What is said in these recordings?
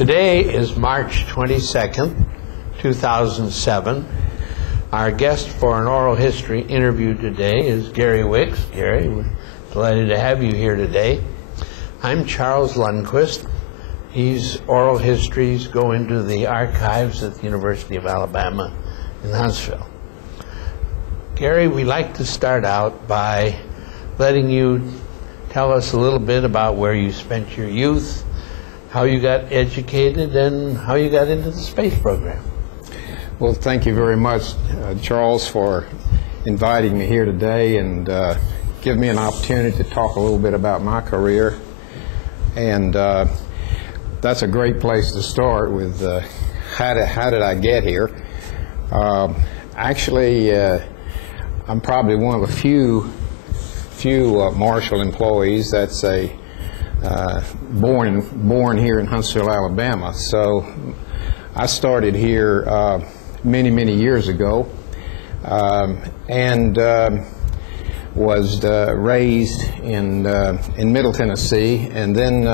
Today is March 22nd, 2007. Our guest for an oral history interview today is Gary Wicks. Gary, we're delighted to have you here today. I'm Charles Lundquist. These oral histories go into the archives at the University of Alabama in Huntsville. Gary, we'd like to start out by letting you tell us a little bit about where you spent your youth, how you got educated, and how you got into the space program. Well, thank you very much, Charles, for inviting me here today and give me an opportunity to talk a little bit about my career. And that's a great place to start with how did I get here. Actually, I'm probably one of a few Marshall employees that's born here in Huntsville, Alabama. So I started here many years ago, and was raised in Middle Tennessee, and then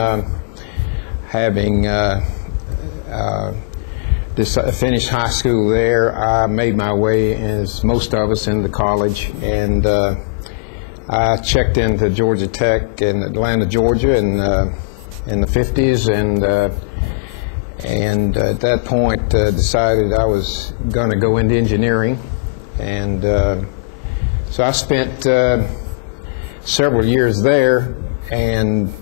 having finished high school there, I made my way, as most of us, into college, and I checked into Georgia Tech in Atlanta, Georgia, in the 50s, and at that point decided I was going to go into engineering, and so I spent several years there, and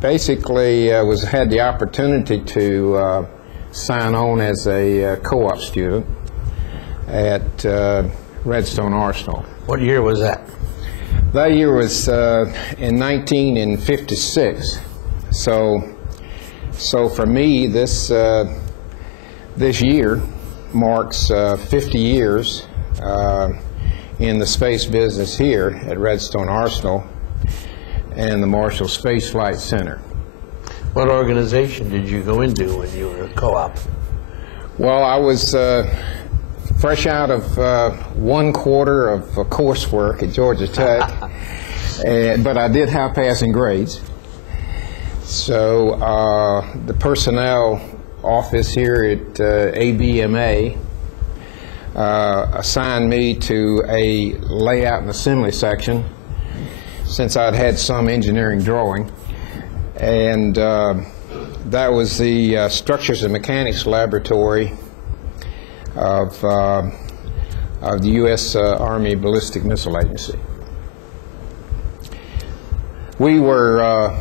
basically had the opportunity to sign on as a co-op student at Redstone Arsenal. What year was that? That year was in 1956. So for me, this year marks 50 years in the space business here at Redstone Arsenal and the Marshall Space Flight Center. What organization did you go into when you were a co-op? Well, I was fresh out of 1 quarter of coursework at Georgia Tech, but I did have passing grades. So the personnel office here at ABMA assigned me to a layout and assembly section, since I'd had some engineering drawing, and that was the Structures and Mechanics Laboratory of the U.S. Army Ballistic Missile Agency. We were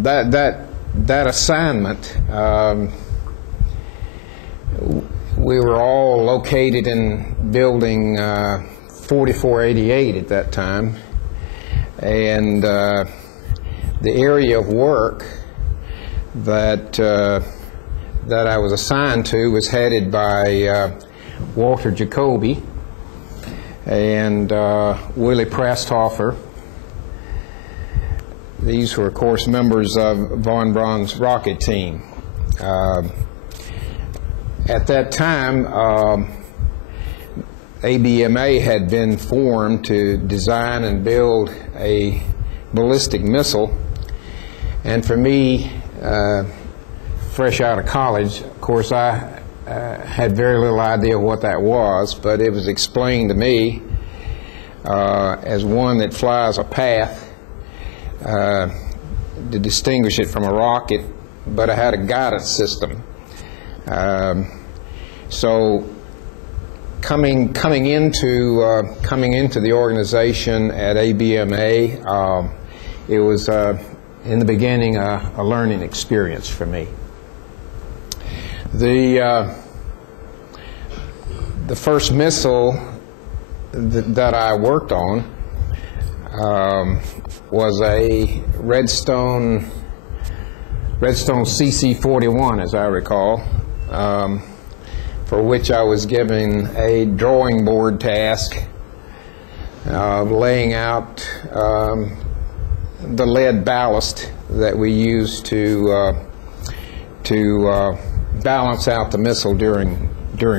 that assignment. We were all located in building 4488 at that time, and the area of work that I was assigned to was headed by Walter Jacoby and Willie Presthofer. These were, of course, members of von Braun's rocket team. At that time, ABMA had been formed to design and build a ballistic missile, and for me, fresh out of college, of course, I had very little idea what that was, but it was explained to me as one that flies a path to distinguish it from a rocket, but it had a guidance system. So coming into the organization at ABMA, it was in the beginning a learning experience for me. The first missile that I worked on was a Redstone CC-41, as I recall, for which I was given a drawing board task of laying out the lead ballast that we used to balance out the missile during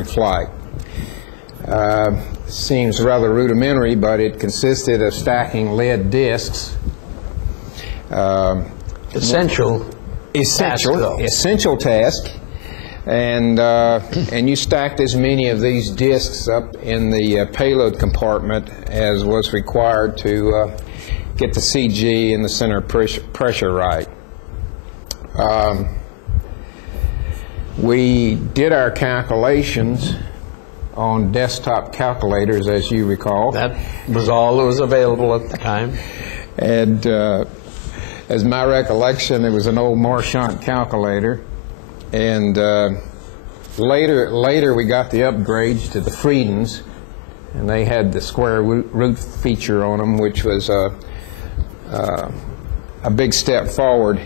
flight. Seems rather rudimentary, but it consisted of stacking lead discs. Essential task. and you stacked as many of these discs up in the payload compartment as was required to get the CG and the center of pressure right. We did our calculations on desktop calculators, as you recall. That was all that was available at the time. And as my recollection, it was an old Marchant calculator. And later we got the upgrades to the Friedens, and they had the square root feature on them, which was a big step forward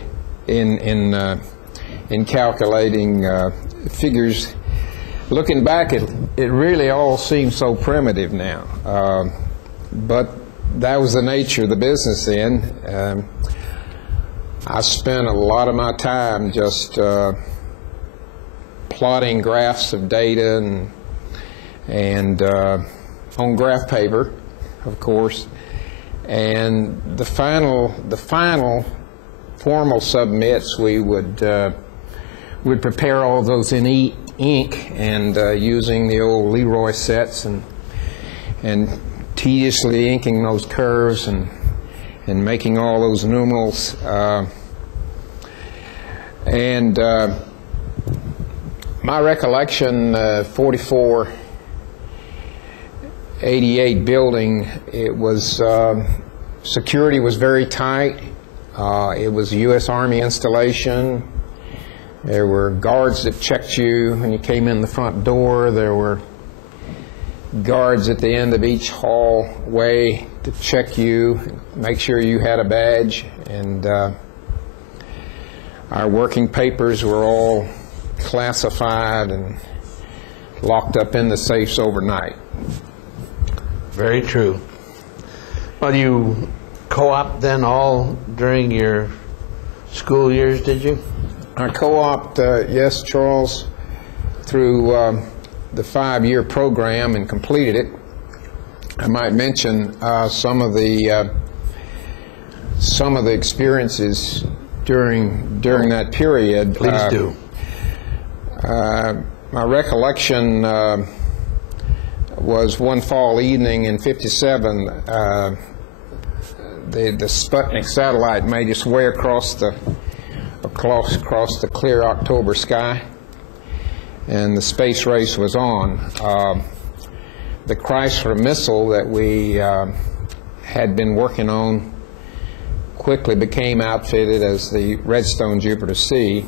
in calculating figures. Looking back, it really all seems so primitive now, but that was the nature of the business then. I spent a lot of my time just plotting graphs of data and on graph paper, of course, and the final formal submits, we would prepare all those in ink and using the old Leroy sets and tediously inking those curves and making all those numerals. My recollection, 4488 building, it was security was very tight. It was a U.S. Army installation. There were guards that checked you when you came in the front door. There were guards at the end of each hallway to check you, make sure you had a badge, and our working papers were all classified and locked up in the safes overnight. Very true. Well, you co-op then all during your school years, did you? I co-oped, yes, Charles, through the 5-year program and completed it. I might mention some of the experiences during that period. Please do. My recollection was one fall evening in '57. The Sputnik satellite made its way across the clear October sky, and the space race was on. The Chrysler missile that we had been working on quickly became outfitted as the Redstone Jupiter C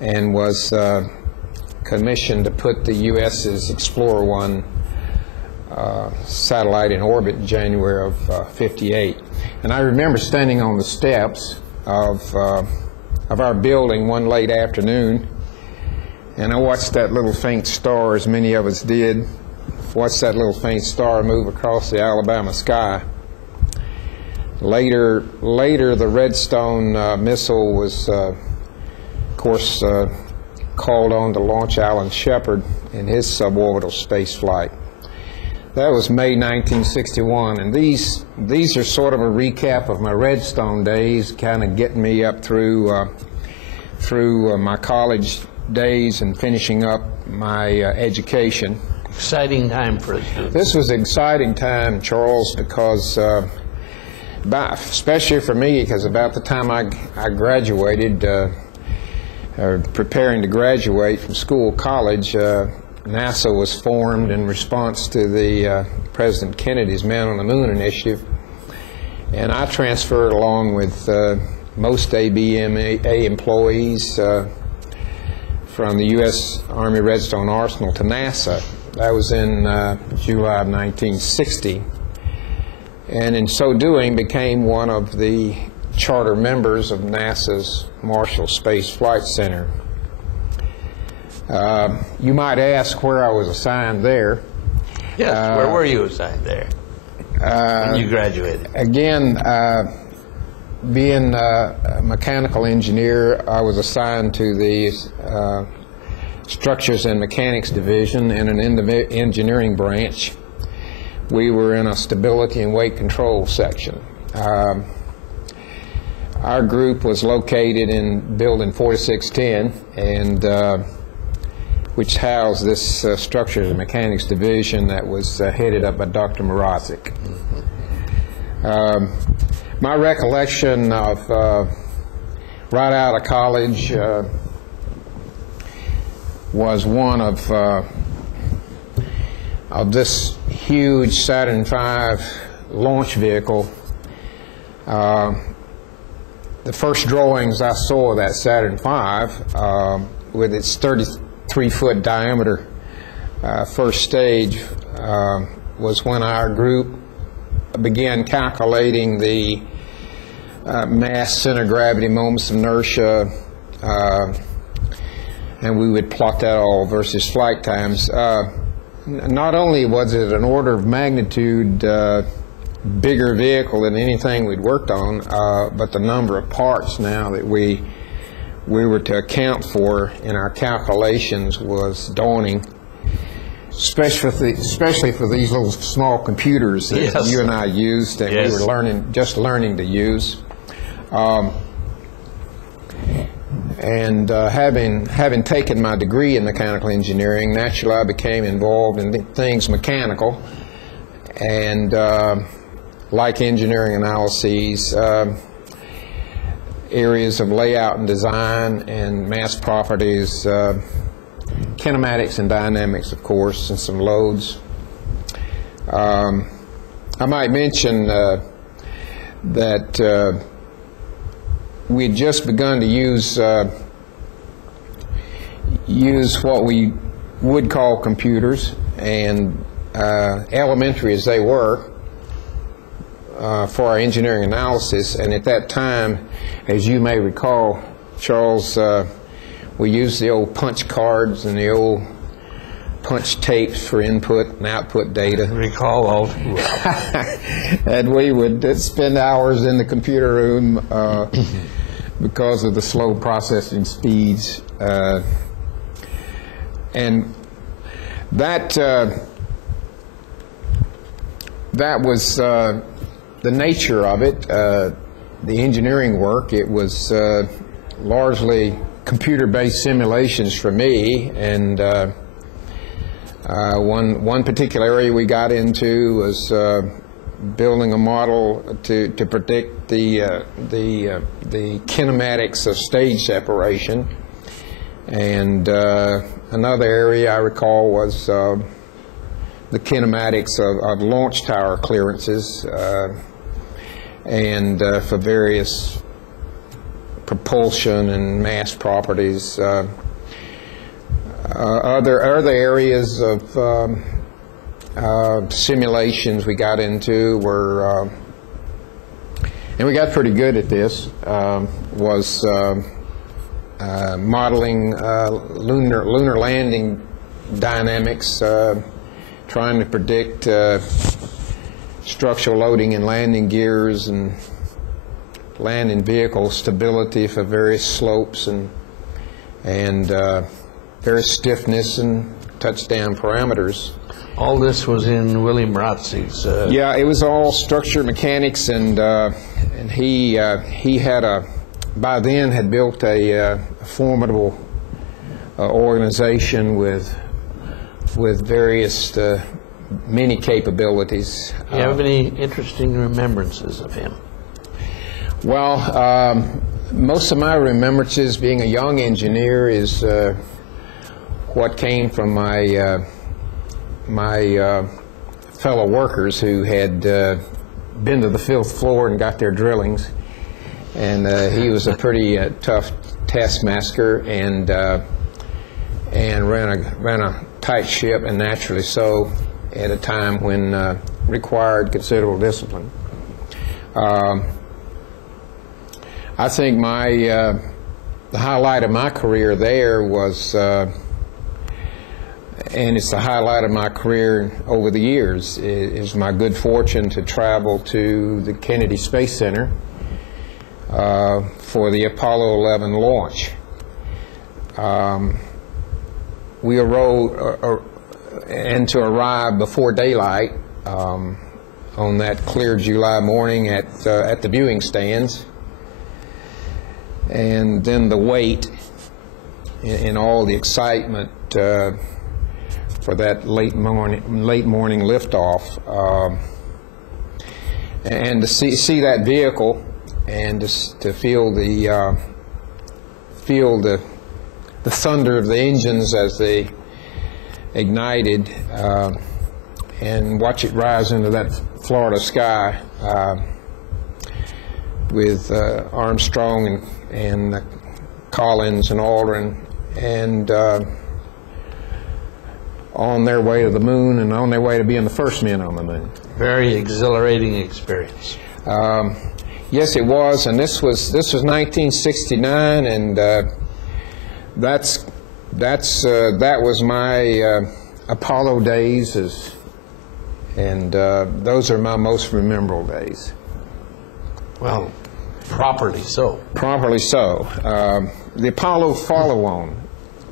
and was commissioned to put the U.S.'s Explorer 1 satellite in orbit in January of '58. And I remember standing on the steps of our building one late afternoon, and I watched that little faint star, as many of us did, watched that little faint star move across the Alabama sky. Later the Redstone missile was, of course, called on to launch Alan Shepard in his suborbital space flight. That was May 1961, and these are sort of a recap of my Redstone days, kind of getting me up through my college days and finishing up my education. Exciting time for a student. This was an exciting time, Charles, because especially for me, because about the time I graduated, preparing to graduate from college, NASA was formed in response to the President Kennedy's Man on the Moon initiative, and I transferred along with most ABMA employees from the U.S. Army Redstone Arsenal to NASA. That was in July of 1960, and in so doing became one of the charter members of NASA's Marshall Space Flight Center. You might ask where I was assigned there. Yes, where were you assigned there when you graduated? Again, being a mechanical engineer, I was assigned to the Structures and Mechanics Division in an engineering branch. We were in a stability and weight control section. Our group was located in building 4610, and which housed this structures and mechanics division that was headed up by Dr. Morozic. My recollection of right out of college was one of this huge Saturn V launch vehicle. The first drawings I saw of that Saturn V, with its 33-foot diameter first stage, was when our group began calculating the mass, center of gravity, moments of inertia, and we would plot that all versus flight times. Not only was it an order of magnitude bigger vehicle than anything we'd worked on, but the number of parts now that we were to account for in our calculations was daunting, especially for these little small computers that yes. you and I used, and yes. we were just learning to use. Having taken my degree in mechanical engineering, naturally I became involved in things mechanical, and like engineering analyses, areas of layout and design and mass properties, kinematics and dynamics, of course, and some loads. I might mention that we had just begun to use what we would call computers, and elementary as they were, for our engineering analysis. And at that time, as you may recall, Charles, we used the old punch cards and the old punch tapes for input and output data. Recall all too well. And we would spend hours in the computer room because of the slow processing speeds. And that was the nature of it, the engineering work. It was largely computer-based simulations for me, and one particular area we got into was building a model to predict the kinematics of stage separation. And another area I recall was the kinematics of launch tower clearances, and for various propulsion and mass properties. Other areas of simulations we got into were, and we got pretty good at this, was modeling lunar landing dynamics, trying to predict structural loading in landing gears and landing vehicle stability for various slopes and various stiffness and touchdown parameters. All this was in Willie Marazzi's. Yeah, it was all structure mechanics, and he had by then had built a formidable organization with various many capabilities. Do you have any interesting remembrances of him? Well, most of my remembrances, being a young engineer, is what came from my fellow workers who had been to the field floor and got their drillings. And he was a pretty tough taskmaster, and ran a tight ship, and naturally so, at a time when required considerable discipline. I think the highlight of my career there was, and it's the highlight of my career over the years, is my good fortune to travel to the Kennedy Space Center for the Apollo 11 launch. We and to arrive before daylight on that clear July morning at the viewing stands, and then the wait in all the excitement for that late morning liftoff, and to see that vehicle, and to feel the thunder of the engines as they ignited, and watch it rise into that Florida sky with Armstrong and Collins and Aldrin, and on their way to the moon, and on their way to being the first men on the moon. Very exhilarating experience. Yes, it was, and this was 1969, and that was my Apollo days, and those are my most memorable days. Well, properly so. Properly so. The Apollo follow-on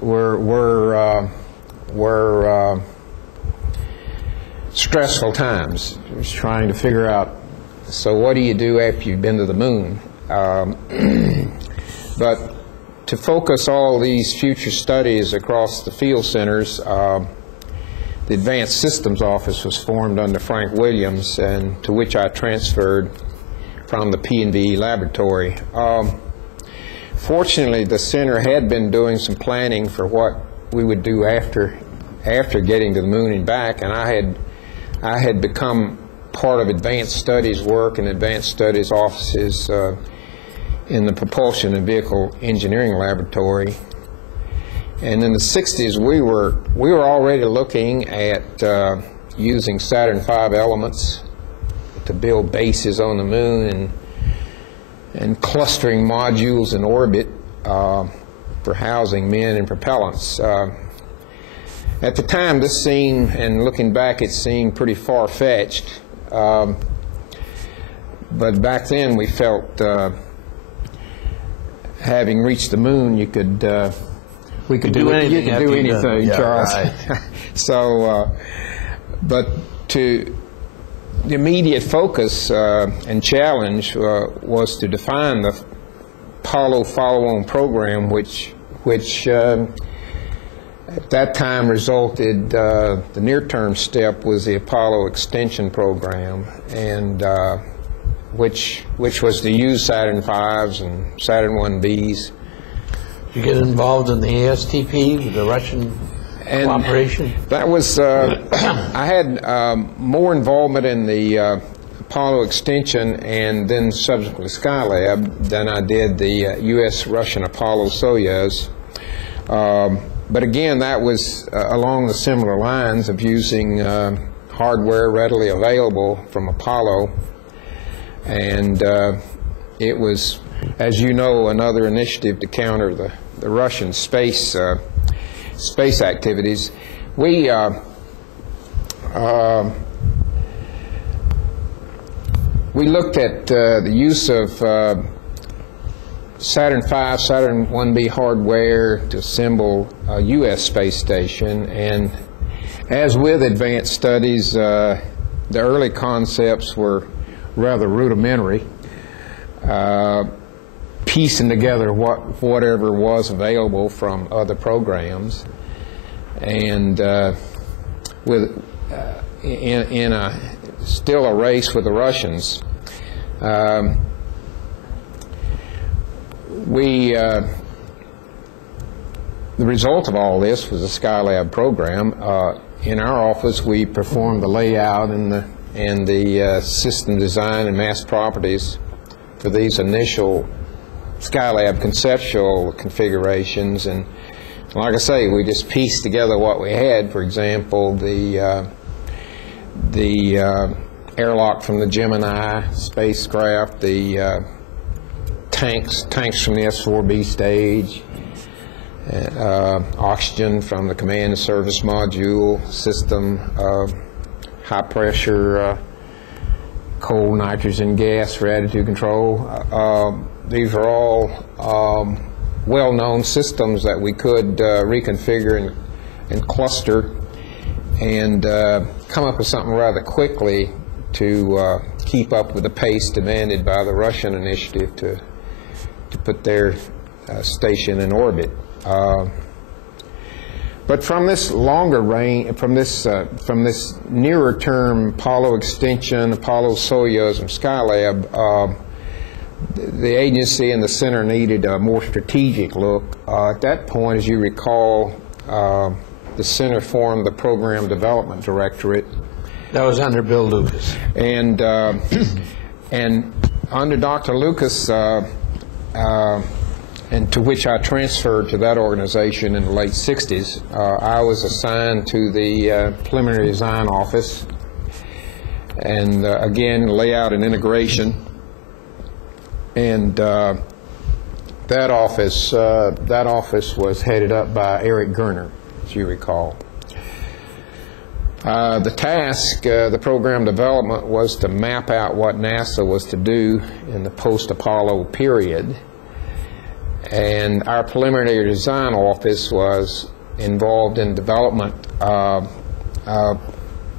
were stressful times. Just trying to figure out, so what do you do after you've been to the moon? But to focus all these future studies across the field centers, the Advanced Systems Office was formed under Frank Williams, and to which I transferred from the P&V laboratory. Fortunately, the center had been doing some planning for what we would do after getting to the moon and back, and I had become part of advanced studies work and advanced studies offices in the propulsion and vehicle engineering laboratory. And in the 60s, we were already looking at using Saturn V elements to build bases on the moon, and clustering modules in orbit for housing men and propellants. At the time, this seemed, and looking back, it seemed pretty far-fetched. But back then, we felt, having reached the moon, you could do anything, Yeah, Charles. right. So, but the immediate focus and challenge was to define the Apollo follow-on program, which at that time resulted, the near-term step was the Apollo extension program, and which was to use Saturn V's and Saturn 1B's. You get involved in the ASTP, with the Russian cooperation? That was, I had more involvement in the Apollo extension and then subsequently Skylab than I did the U.S.-Russian Apollo-Soyuz. But again, that was along the similar lines of using hardware readily available from Apollo. And it was, as you know, another initiative to counter the Russian space activities. We looked at the use of Saturn V, Saturn 1B hardware to assemble a U.S. space station, and as with advanced studies, the early concepts were rather rudimentary, piecing together whatever was available from other programs, and still a race with the Russians. The result of all this was the Skylab program. In our office, we performed the layout and the system design and mass properties for these initial Skylab conceptual configurations, and like I say, we just pieced together what we had. For example, the airlock from the Gemini spacecraft, the tanks from the S-4B stage, oxygen from the command and service module system, high pressure cold nitrogen gas for attitude control. These are all well-known systems that we could reconfigure and cluster and come up with something rather quickly to keep up with the pace demanded by the Russian initiative to put their station in orbit. But from this longer range, from this nearer term Apollo extension, Apollo Soyuz and Skylab, the agency and the center needed a more strategic look. At that point, as you recall, the center formed the Program Development Directorate. That was under Bill Lucas. And under Dr. Lucas, and to which I transferred to that organization in the late 60s, I was assigned to the preliminary design office, and again, layout and integration. And that office was headed up by Eric Gerner, as you recall. The task, the program development, was to map out what NASA was to do in the post-Apollo period. And our preliminary design office was involved in development of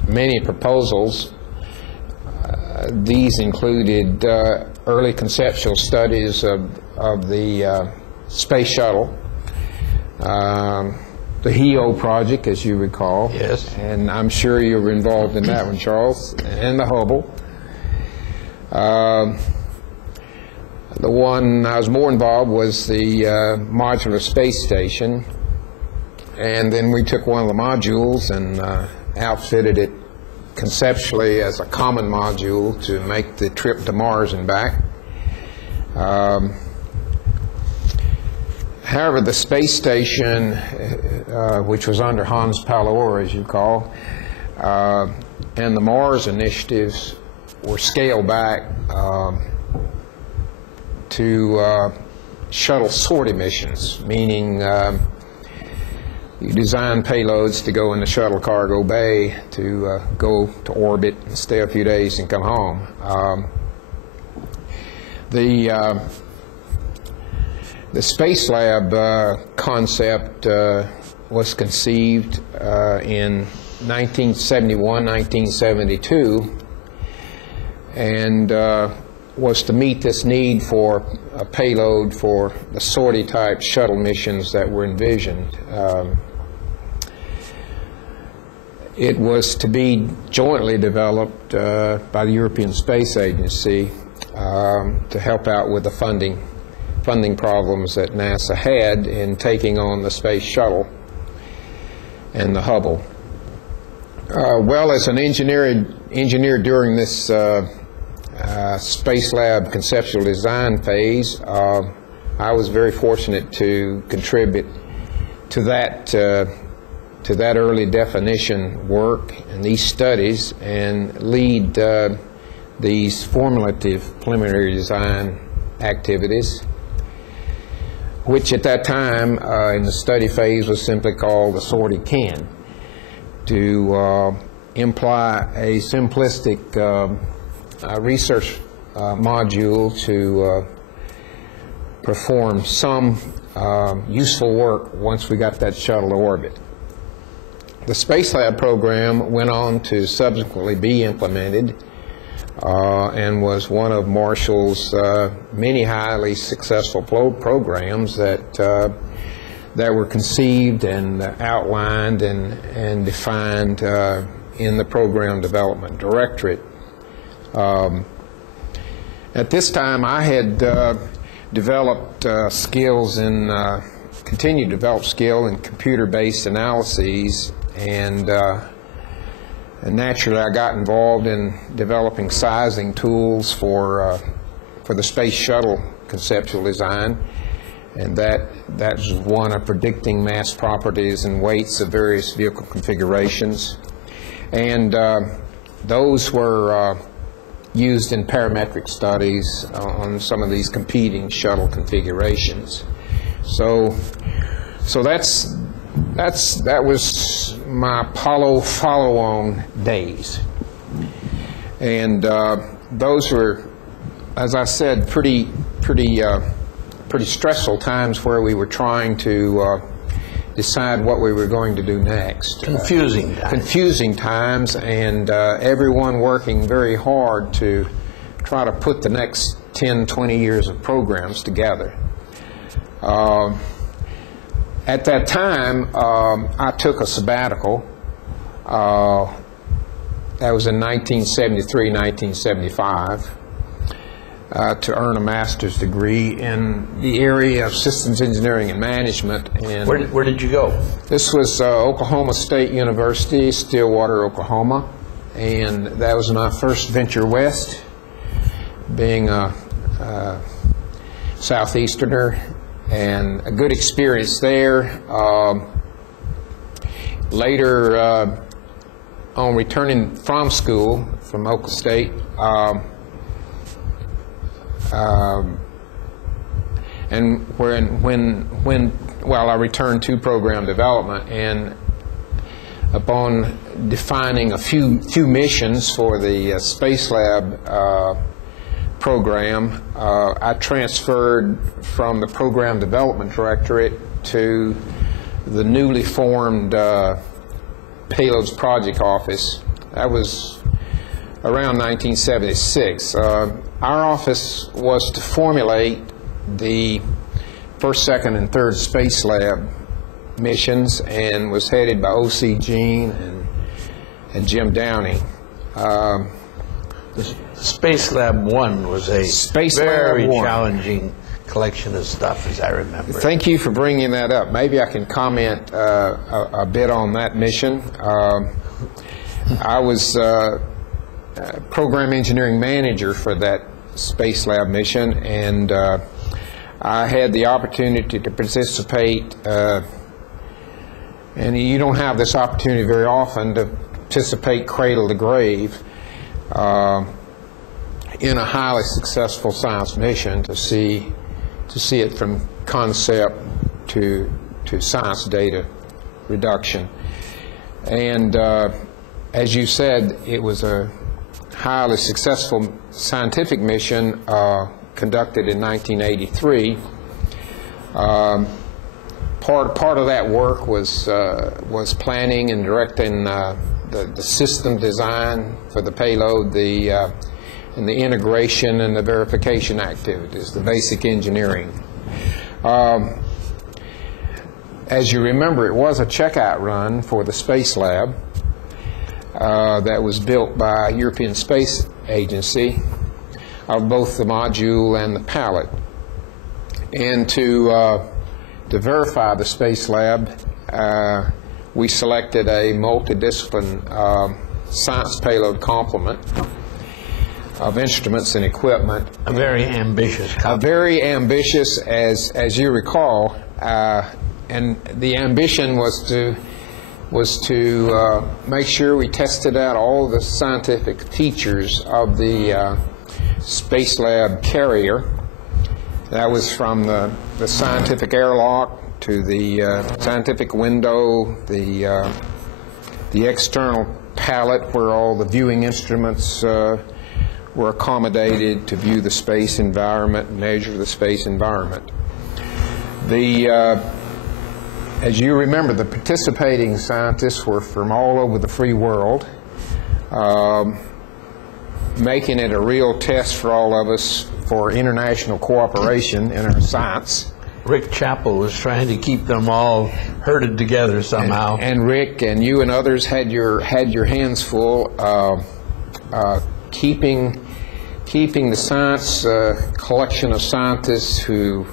many proposals. These included early conceptual studies of the space shuttle, the HEO project, as you recall. Yes. And I'm sure you were involved in that one, Charles, and the Hubble. The one I was more involved was the modular space station. And then we took one of the modules and outfitted it conceptually as a common module to make the trip to Mars and back. However, the space station, which was under Hans Palauer, as you call, and the Mars initiatives were scaled back to shuttle sortie missions, meaning you design payloads to go in the shuttle cargo bay to go to orbit and stay a few days and come home. The Space Lab concept was conceived in 1971, 1972, and was to meet this need for a payload for the sortie-type shuttle missions that were envisioned. It was to be jointly developed by the European Space Agency to help out with the funding problems that NASA had in taking on the space shuttle and the Hubble. Well, as an engineer during this Space Lab conceptual design phase, I was very fortunate to contribute to that early definition work and these studies and lead these formulative preliminary design activities, which at that time in the study phase was simply called the sortie can, to imply a simplistic research module to perform some useful work once we got that shuttle to orbit. The Space Lab program went on to subsequently be implemented and was one of Marshall's many highly successful programs that were conceived and outlined and defined in the Program Development Directorate. At this time, I had developed skills in, continued to develop skill in computer-based analyses, and naturally I got involved in developing sizing tools for the space shuttle conceptual design, and that was one of predicting mass properties and weights of various vehicle configurations, and those were used in parametric studies on some of these competing shuttle configurations. So that was my Apollo follow-on days, and those were, as I said, pretty stressful times where we were trying to decide what we were going to do next. Confusing times. Confusing times, and everyone working very hard to try to put the next 10, 20 years of programs together. At that time, I took a sabbatical. That was in 1973, 1975, to earn a master's degree in the area of systems engineering and management. And Where did you go? this was Oklahoma State University, Stillwater, Oklahoma, and that was my first venture west, being a Southeasterner, and a good experience there. Later, on returning from school, from Oklahoma State, and I returned to program development, and upon defining a few missions for the Space Lab program, I transferred from the program development directorate to the newly formed Payloads Project Office. That was around 1976. Our office was to formulate the first, second, and third Space Lab missions, and was headed by O.C. Gene and Jim Downey. The Space Lab 1 was a very challenging collection of stuff, as I remember. Thank you for bringing that up. Maybe I can comment a bit on that mission. I was program engineering manager for that Space Lab mission, and I had the opportunity to participate, and you don't have this opportunity very often, to participate cradle to grave in a highly successful science mission, to see it from concept to science data reduction. And as you said, it was a highly successful scientific mission conducted in 1983. Part of that work was planning and directing the system design for the payload, and the integration and the verification activities, the basic engineering. As you remember, it was a checkout run for the Space Lab that was built by European Space Agency of both the module and the pallet. And to verify the Space Lab, we selected a multidiscipline science payload complement of instruments and equipment. A very ambitious company. Very ambitious, as you recall, and the ambition was to make sure we tested out all the scientific features of the Space Lab carrier. That was from the scientific airlock to the scientific window, the external pallet where all the viewing instruments were accommodated to view the space environment and measure the space environment. As you remember, the participating scientists were from all over the free world, making it a real test for all of us for international cooperation in our science. Rick Chappell was trying to keep them all herded together somehow. And Rick and you and others had your hands full keeping the science collection of scientists who,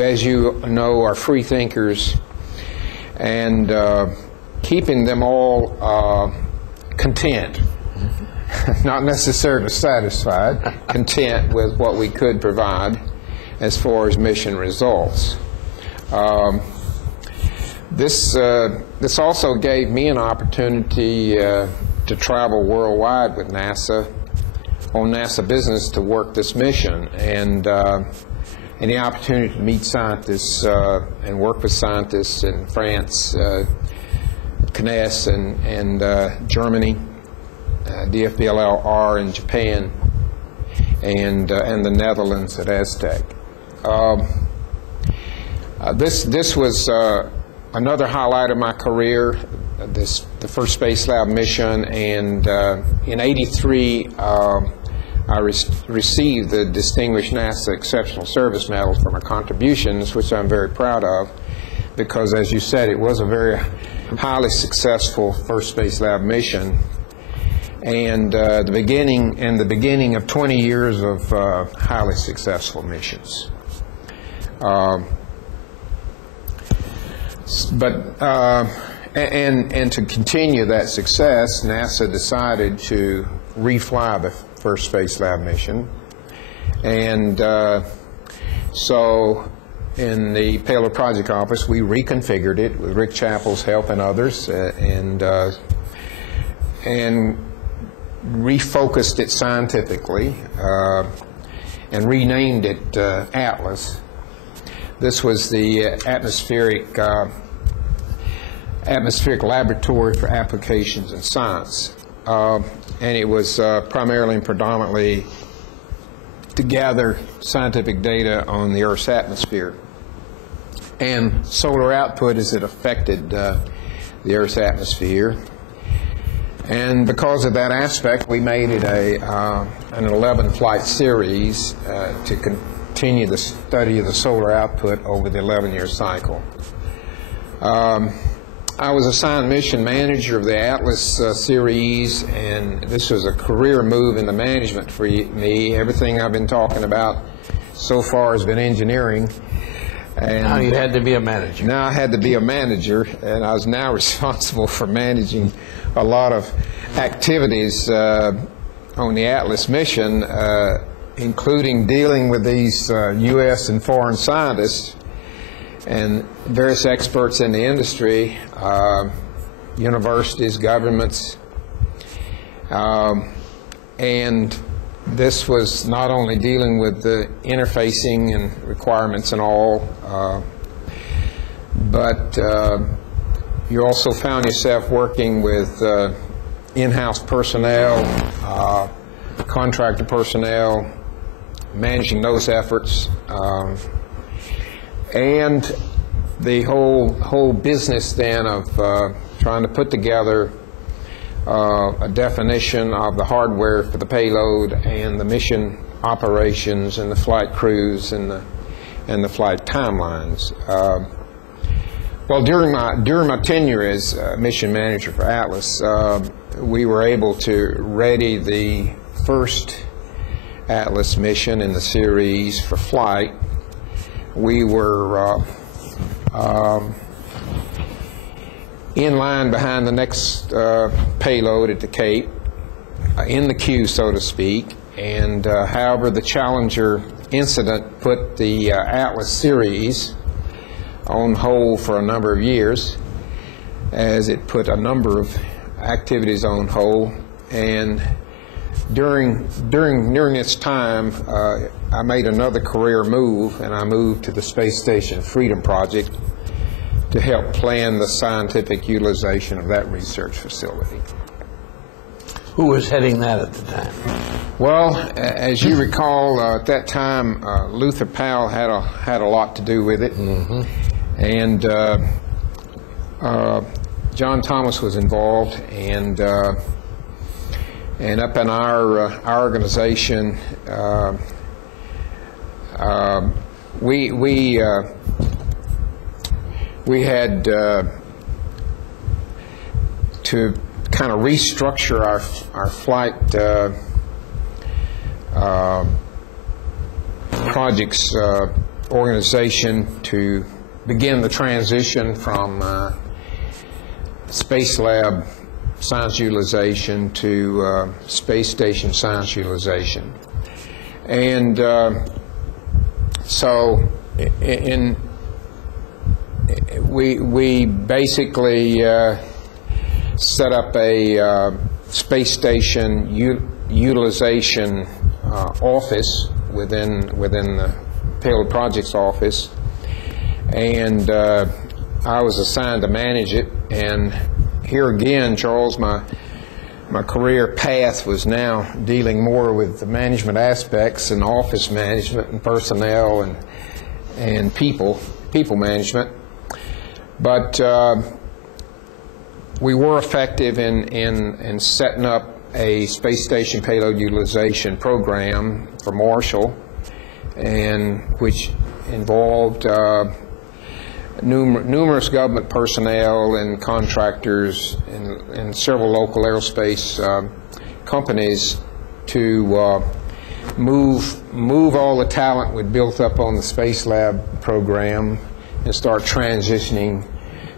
as you know, are free thinkers, and keeping them all content, not necessarily satisfied, content with what we could provide as far as mission results. This also gave me an opportunity to travel worldwide with NASA on NASA business to work this mission, and the opportunity to meet scientists and work with scientists in France, CNES, and Germany, DFBLR in Japan, and the Netherlands at Aztec. This was another highlight of my career, the first Space Lab mission, and in '83 I received the Distinguished NASA Exceptional Service Medal for my contributions, which I'm very proud of, because, as you said, it was a very highly successful first Space Lab mission, and the beginning of 20 years of highly successful missions. And to continue that success, NASA decided to refly the first Space Lab mission, and so in the Payload Project Office we reconfigured it with Rick Chappell's help and others, and refocused it scientifically and renamed it Atlas. This was the atmospheric laboratory for applications in science, and it was primarily and predominantly to gather scientific data on the Earth's atmosphere and solar output as it affected the Earth's atmosphere. And because of that aspect, we made it an 11-flight series to continue the study of the solar output over the 11-year cycle. I was assigned mission manager of the Atlas series, and this was a career move in the management for me. Everything I've been talking about so far has been engineering. And now you had to be a manager. Now I had to be a manager, and I was now responsible for managing a lot of activities on the Atlas mission, including dealing with these U.S. and foreign scientists and various experts in the industry, universities, governments, and this was not only dealing with the interfacing and requirements and all, but you also found yourself working with in-house personnel, contractor personnel, managing those efforts, and the whole business then of trying to put together a definition of the hardware for the payload and the mission operations and the flight crews and the flight timelines. Well, during my tenure as mission manager for Atlas, we were able to ready the first Atlas mission in the series for flight. We were in line behind the next payload at the Cape, in the queue, so to speak, and however the Challenger incident put the Atlas series on hold for a number of years, as it put a number of activities on hold. And during this time, I made another career move, and I moved to the Space Station Freedom Project to help plan the scientific utilization of that research facility. Who was heading that at the time? Well, as you recall, at that time, Luther Powell had a lot to do with it, and John Thomas was involved, and up in our organization, we had to kind of restructure our flight projects organization to begin the transition from Space Lab science utilization to Space Station science utilization. And so we basically set up a Space Station utilization office within the Payload Projects office, and I was assigned to manage it. And here again, Charles, my career path was now dealing more with the management aspects and office management and personnel and people management. But we were effective in setting up a space station payload utilization program for Marshall, and which involved numerous government personnel and contractors and several local aerospace companies to move all the talent we'd built up on the Space Lab program and start transitioning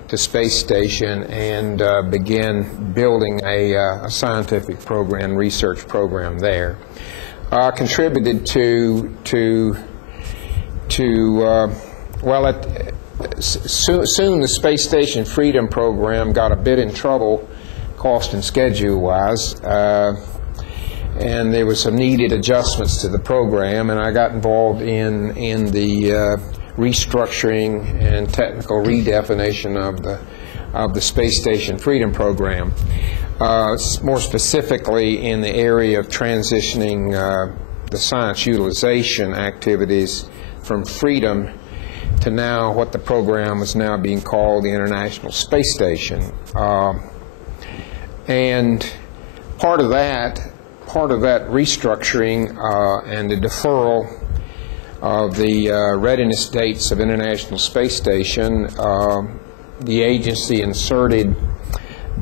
to space station and begin building a scientific program, research program there. Contributed soon the Space Station Freedom program got a bit in trouble, cost and schedule wise, and there was some needed adjustments to the program, and I got involved in the restructuring and technical redefinition of the Space Station Freedom program, more specifically in the area of transitioning the science utilization activities from Freedom to now what the program is now being called the International Space Station. And part of that restructuring and the deferral of the readiness dates of International Space Station, the agency inserted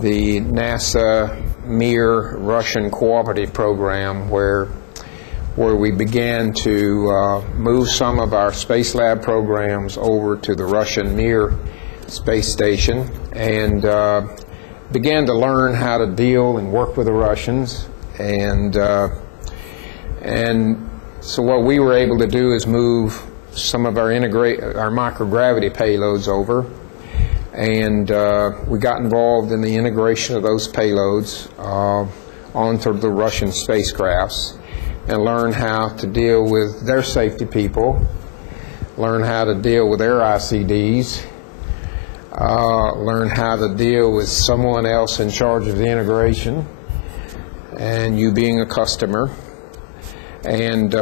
the NASA Mir Russian Cooperative Program, where we began to move some of our Space Lab programs over to the Russian Mir space station, and began to learn how to deal and work with the Russians. And so what we were able to do is move some of our microgravity payloads over, and we got involved in the integration of those payloads onto the Russian spacecrafts, and learn how to deal with their safety people, learn how to deal with their ICDs, learn how to deal with someone else in charge of the integration, and you being a customer. And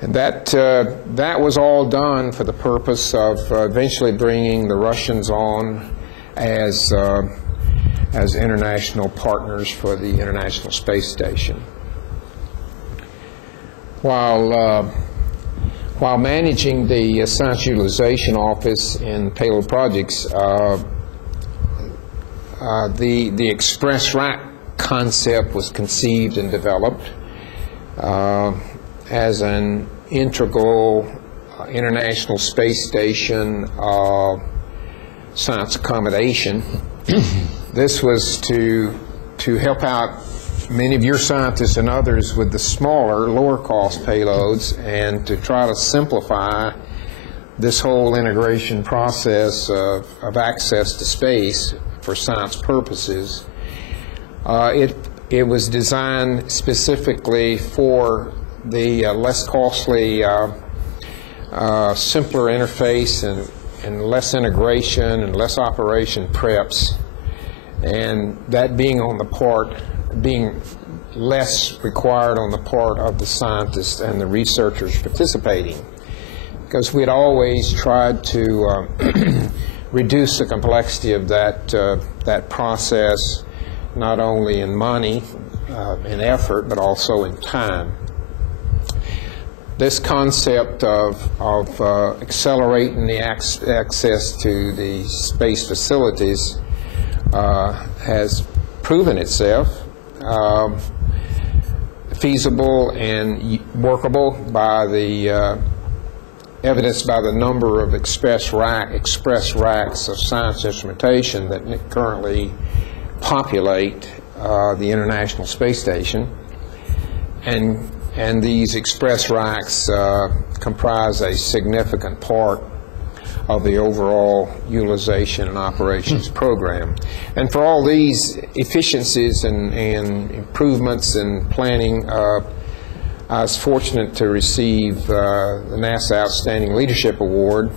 that was all done for the purpose of eventually bringing the Russians on as international partners for the International Space Station. While managing the Science Utilization Office in Payload Projects, the Express Rack concept was conceived and developed as an integral International Space Station science accommodation. This was to help out many of your scientists and others with the smaller, lower cost payloads, and to try to simplify this whole integration process of access to space for science purposes. It was designed specifically for the less costly, simpler interface and less integration and less operation preps, and that being less required on the part of the scientists and the researchers participating, because we had always tried to reduce the complexity of that process, not only in money and effort, but also in time. This concept of accelerating the access to the space facilities has proven itself feasible and workable by the evidenced by the number of express racks of science instrumentation that currently populate the International Space Station, and these express racks comprise a significant part of the overall utilization and operations program. And for all these efficiencies and improvements in planning, I was fortunate to receive the NASA Outstanding Leadership Award,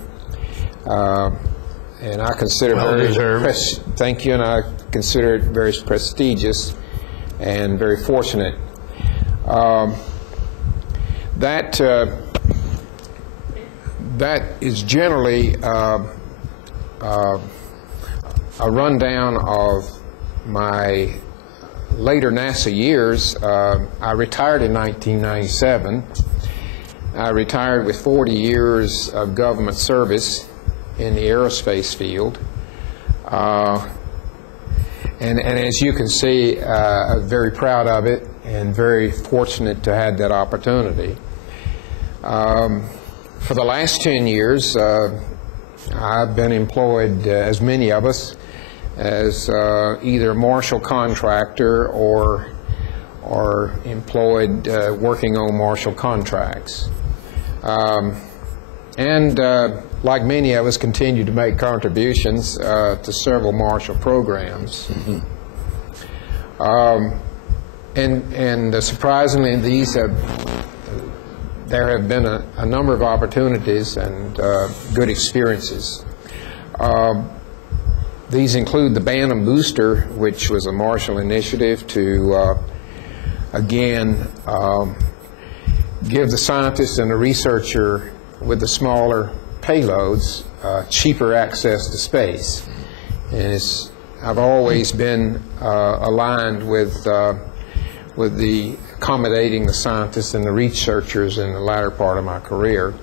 and I consider thank you, and I consider it very prestigious and very fortunate. That is generally a rundown of my later NASA years, I retired in 1997. I retired with 40 years of government service in the aerospace field. And as you can see, I'm very proud of it and very fortunate to have that opportunity. For the last 10 years, I've been employed, as many of us, as either Marshall contractor or employed working on Marshall contracts. Like many of us, continue to make contributions to several Marshall programs. Surprisingly, there have been a number of opportunities and good experiences. These include the Bantam Booster, which was a Marshall initiative to, again, give the scientist and the researcher with the smaller payloads cheaper access to space. And I've always been aligned with the accommodating the scientists and the researchers in the latter part of my career.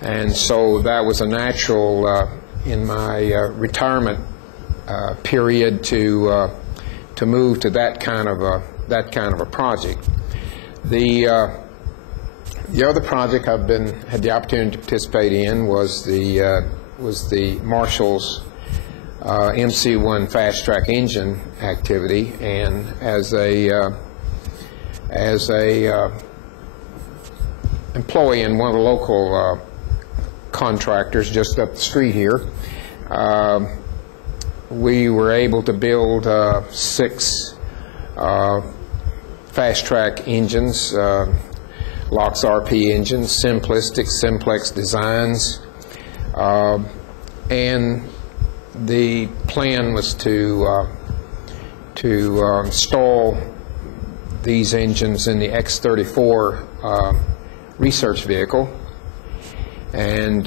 And so that was a natural in my retirement period to move to that kind of a project. The other project I've had the opportunity to participate in was the Marshall's MC1 fast track engine activity, and as a employee in one of the local contractors just up the street here, we were able to build 6 fast track engines, LOX RP engines, simplex designs, and the plan was to install these engines in the X-34 research vehicle and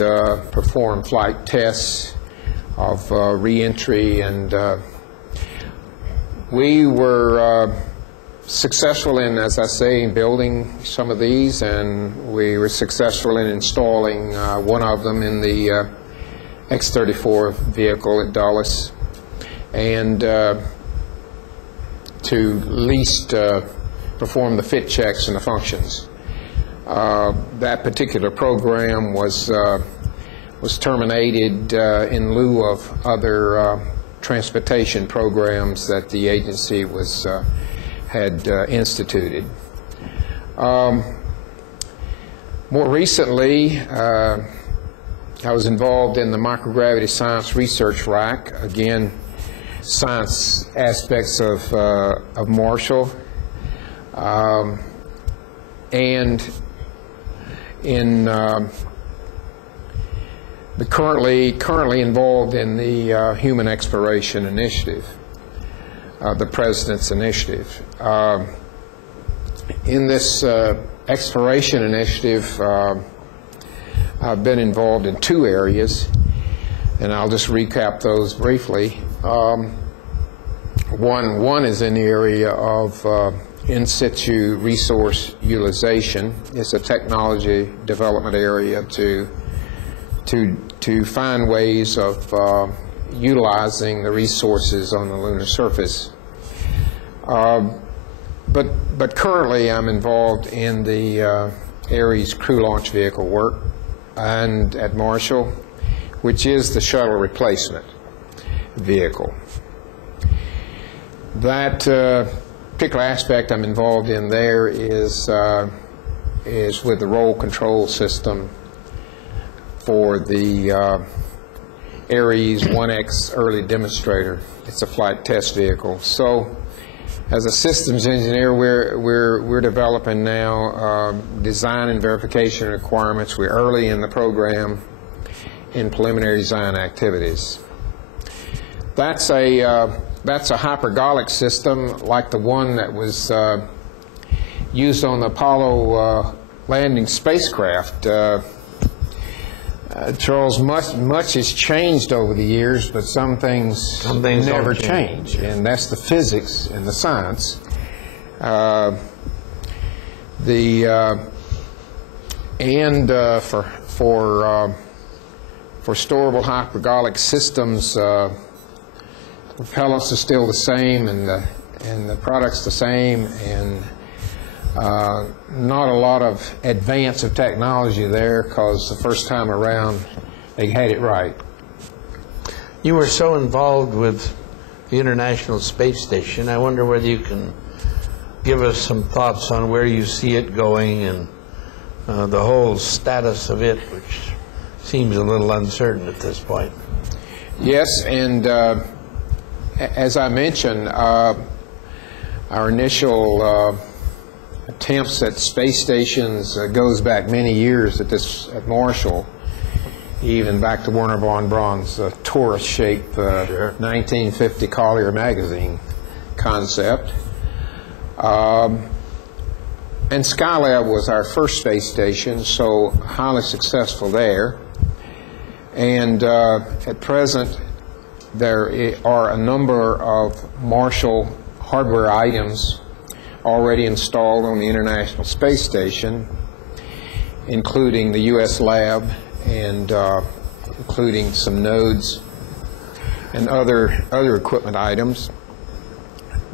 perform flight tests of re-entry, and we were successful in, as I say, in building some of these, and we were successful in installing one of them in the X-34 vehicle at Dulles, and to at least perform the fit checks and the functions. That particular program was terminated in lieu of other transportation programs that the agency had instituted. More recently, I was involved in the microgravity science research RAC, again, science aspects of Marshall, and currently involved in the Human Exploration Initiative, the President's Initiative. In this exploration initiative, I've been involved in 2 areas, and I'll just recap those briefly. One is in the area of in situ resource utilization. It's a technology development area to find ways of utilizing the resources on the lunar surface. But currently I'm involved in the Ares crew launch vehicle work and at Marshall, which is the shuttle replacement vehicle. That particular aspect I'm involved in there is with the roll control system for the Ares 1X early demonstrator. It's a flight test vehicle. So as a systems engineer, we're developing now design and verification requirements. We're early in the program in preliminary design activities. That's a hypergolic system like the one that was used on the Apollo landing spacecraft. Charles, much has changed over the years, but some things never change, and that's the physics and the science. For storable hypergolic systems, propellants are still the same, and the product's the same, and not a lot of advance of technology there, because the first time around they had it right. You were so involved with the International Space Station. I wonder whether you can give us some thoughts on where you see it going and the whole status of it, which seems a little uncertain at this point. Yes, and as I mentioned, our initial attempts at space stations goes back many years at Marshall, even back to Werner von Braun's torus-shaped 1950 Collier magazine concept. And Skylab was our first space station, so highly successful there. And at present, there are a number of Marshall hardware items already installed on the International Space Station, including the U.S. lab and including some nodes and other equipment items.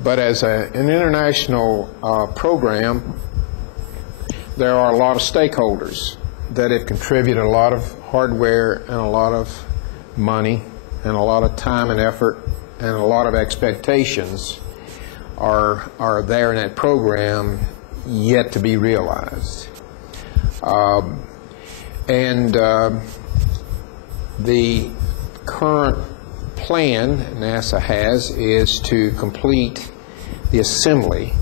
But as an international program, there are a lot of stakeholders that have contributed a lot of hardware and a lot of money and a lot of time and effort and a lot of expectations are there in that program yet to be realized. The current plan NASA has is to complete the assembly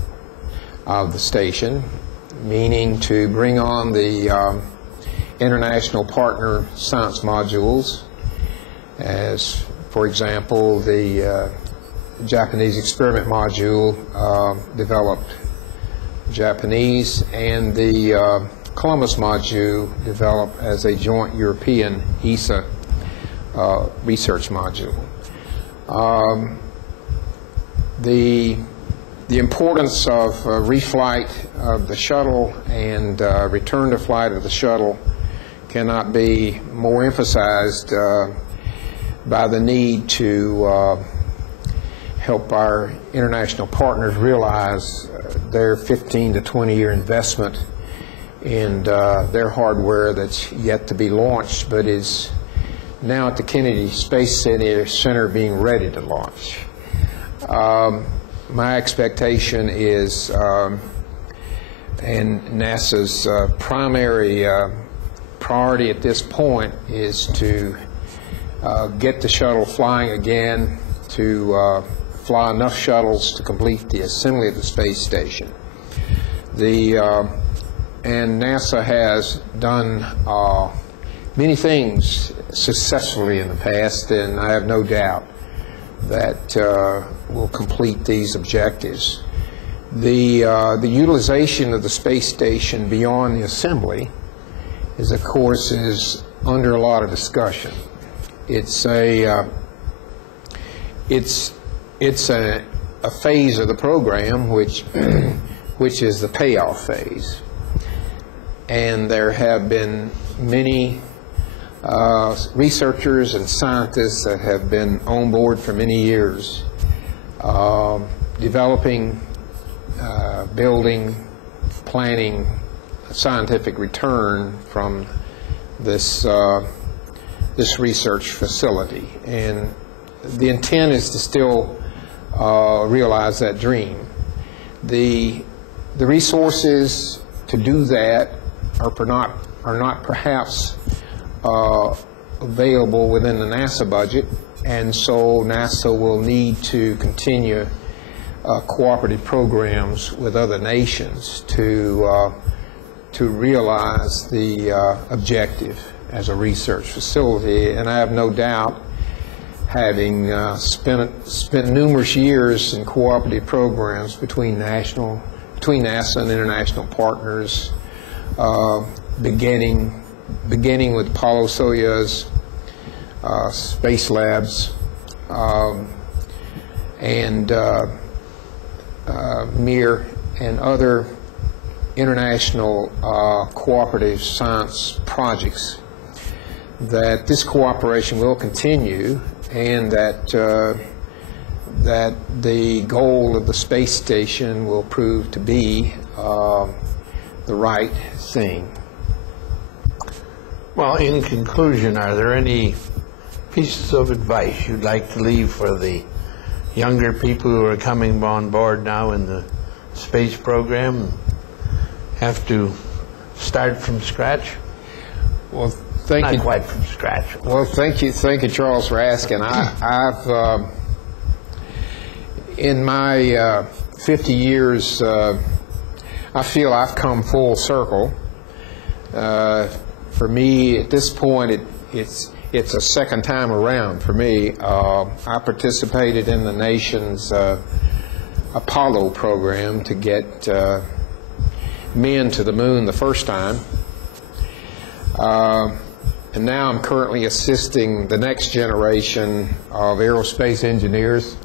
of the station, meaning to bring on the international partner science modules, as for example the Japanese experiment module developed Japanese, and the Columbus module developed as a joint European ESA research module. The importance of reflight of the shuttle and return to flight of the shuttle cannot be more emphasized by the need to help our international partners realize their 15 to 20-year investment in their hardware that's yet to be launched, but is now at the Kennedy Space Center being ready to launch. My expectation is, and NASA's primary priority at this point, is to get the shuttle flying again, to fly enough shuttles to complete the assembly of the space station. And NASA has done many things successfully in the past, and I have no doubt that will complete these objectives. The utilization of the space station beyond the assembly is, of course, under a lot of discussion. It's a phase of the program which is the payoff phase, and there have been many researchers and scientists that have been on board for many years, developing, building, planning scientific return from this research facility. And the intent is to still realize that dream. The resources to do that are not perhaps available within the NASA budget, and so NASA will need to continue cooperative programs with other nations to realize the objective as a research facility. And I have no doubt, having spent numerous years in cooperative programs between NASA and international partners, beginning beginning with Apollo-Soyuz space labs, and Mir and other international cooperative science projects, that this cooperation will continue, and that that the goal of the space station will prove to be the right thing. Well, in conclusion, are there any pieces of advice you'd like to leave for the younger people who are coming on board now in the space program and have to start from scratch? Well, thank you. Not quite from scratch. Well, thank you, Charles, for asking. I've in my 50 years, I feel I've come full circle. For me, at this point, it's a second time around for me. I participated in the nation's Apollo program to get men to the moon the first time. And now I'm currently assisting the next generation of aerospace engineers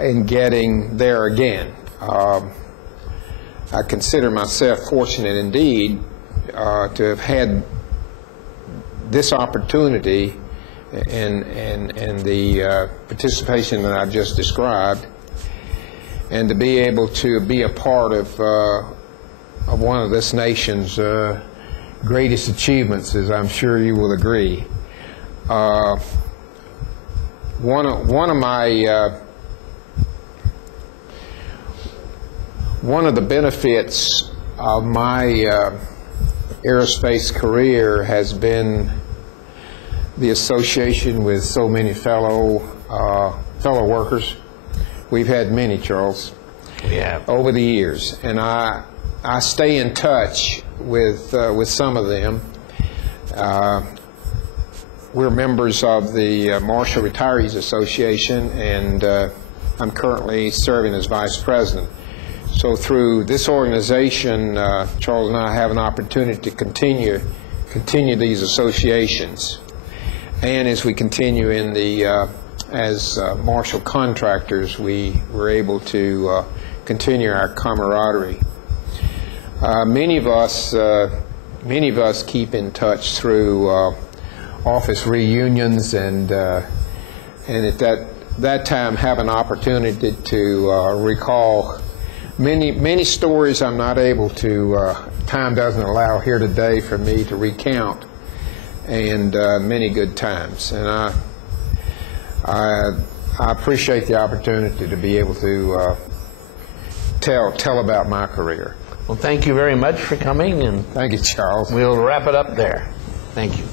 in getting there again. I consider myself fortunate indeed to have had this opportunity and the participation that I just described, and to be able to be a part of one of this nation's greatest achievements, as I'm sure you will agree. One of the benefits of my aerospace career has been the association with so many fellow workers. We've had many, Charles, over the years, and I stay in touch with some of them. We're members of the Marshall Retirees Association, and I'm currently serving as vice president. So through this organization, Charles and I have an opportunity to continue these associations. And as we continue in the as Marshall contractors, we were able to continue our camaraderie. Many of us keep in touch through office reunions, and at that time have an opportunity to recall many stories I'm not able to, time doesn't allow here today for me to recount, and many good times. And I appreciate the opportunity to be able to tell about my career. Well, thank you very much for coming, and thank you, Charles. We'll wrap it up there. Thank you.